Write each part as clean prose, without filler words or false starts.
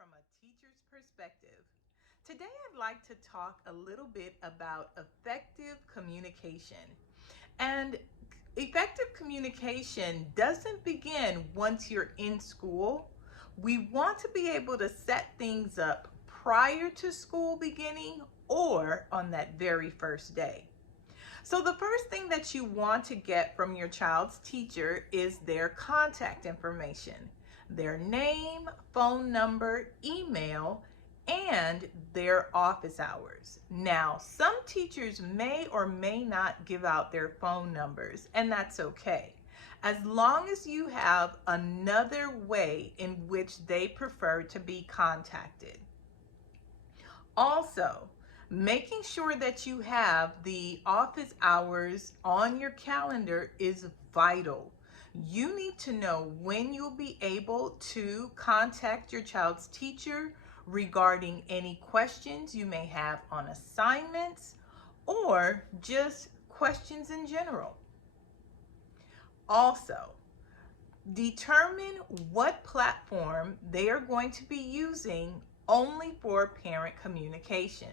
from a teacher's perspective. Today, I'd like to talk a little bit about effective communication. And effective communication doesn't begin once you're in school. We want to be able to set things up prior to school beginning or on that very first day. So, the first thing that you want to get from your child's teacher is their contact information, their name, phone number, email, and their office hours. Now, some teachers may or may not give out their phone numbers, and that's okay, as long as you have another way in which they prefer to be contacted. Also, making sure that you have the office hours on your calendar is vital. You need to know when you'll be able to contact your child's teacher regarding any questions you may have on assignments or just questions in general. Also, determine what platform they are going to be using only for parent communication.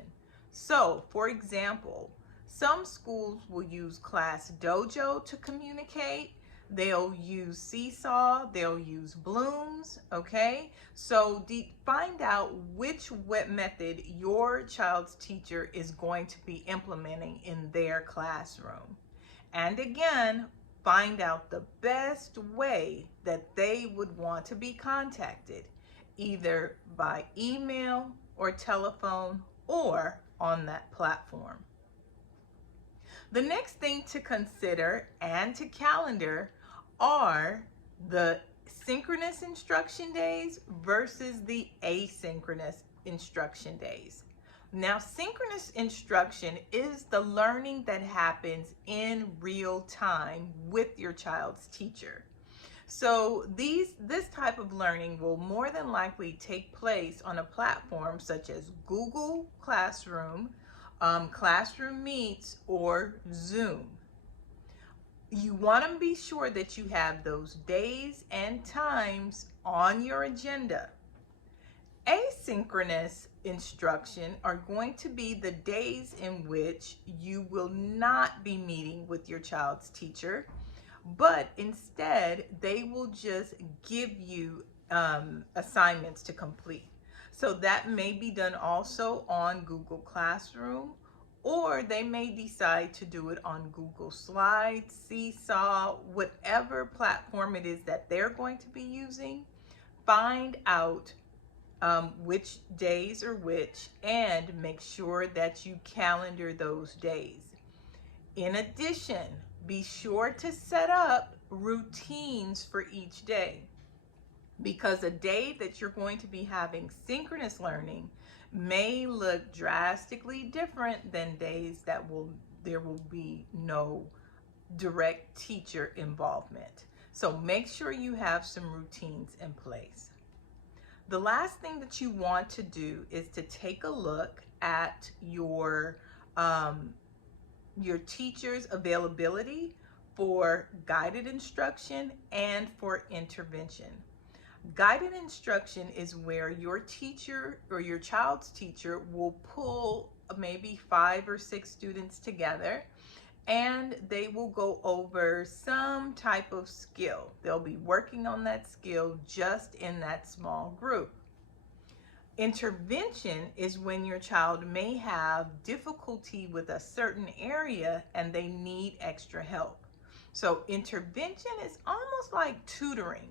So, for example, some schools will use Class Dojo to communicate. They'll use Seesaw, they'll use Blooms, okay? So find out which web method your child's teacher is going to be implementing in their classroom. And again, find out the best way that they would want to be contacted, either by email or telephone or on that platform. The next thing to consider and to calendar are the synchronous instruction days versus the asynchronous instruction days. Now, synchronous instruction is the learning that happens in real time with your child's teacher. So this type of learning will more than likely take place on a platform such as Google Classroom, Classroom Meets, or Zoom. You want to be sure that you have those days and times on your agenda. Asynchronous instruction are going to be the days in which you will not be meeting with your child's teacher, but instead they will just give you assignments to complete. So that may be done also on Google Classroom, or they may decide to do it on Google Slides, Seesaw, whatever platform it is that they're going to be using. Find out which days are which and make sure that you calendar those days. In addition, be sure to set up routines for each day, because a day that you're going to be having synchronous learning may look drastically different than days that there will be no direct teacher involvement. So make sure you have some routines in place. The last thing that you want to do is to take a look at your teacher's availability for guided instruction and for intervention. Guided instruction is where your teacher or your child's teacher will pull maybe 5 or 6 students together, and they will go over some type of skill. They'll be working on that skill just in that small group. Intervention is when your child may have difficulty with a certain area and they need extra help. So intervention is almost like tutoring,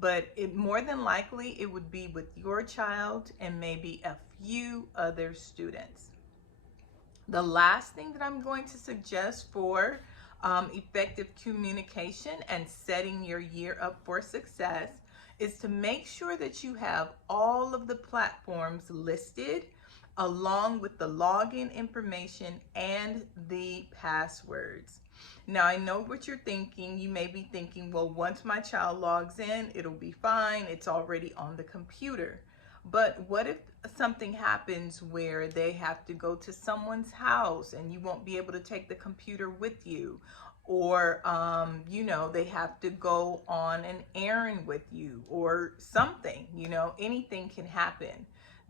but more than likely it would be with your child and maybe a few other students. The last thing that I'm going to suggest for effective communication and setting your year up for success is to make sure that you have all of the platforms listed along with the login information and the passwords. Now, I know what you're thinking. You may be thinking, well, once my child logs in, it'll be fine. It's already on the computer. But what if something happens where they have to go to someone's house and you won't be able to take the computer with you? Or, you know, they have to go on an errand with you or something, you know, anything can happen.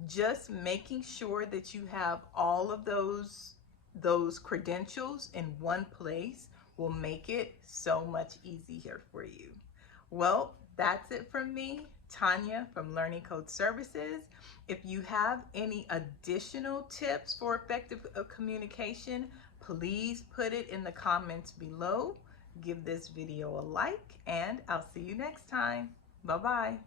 Just making sure that you have all of those credentials in one place will make it so much easier for you. Well, that's it from me, Tanya from Learning Code Services. If you have any additional tips for effective communication, please put it in the comments below. Give this video a like, and I'll see you next time. Bye-bye.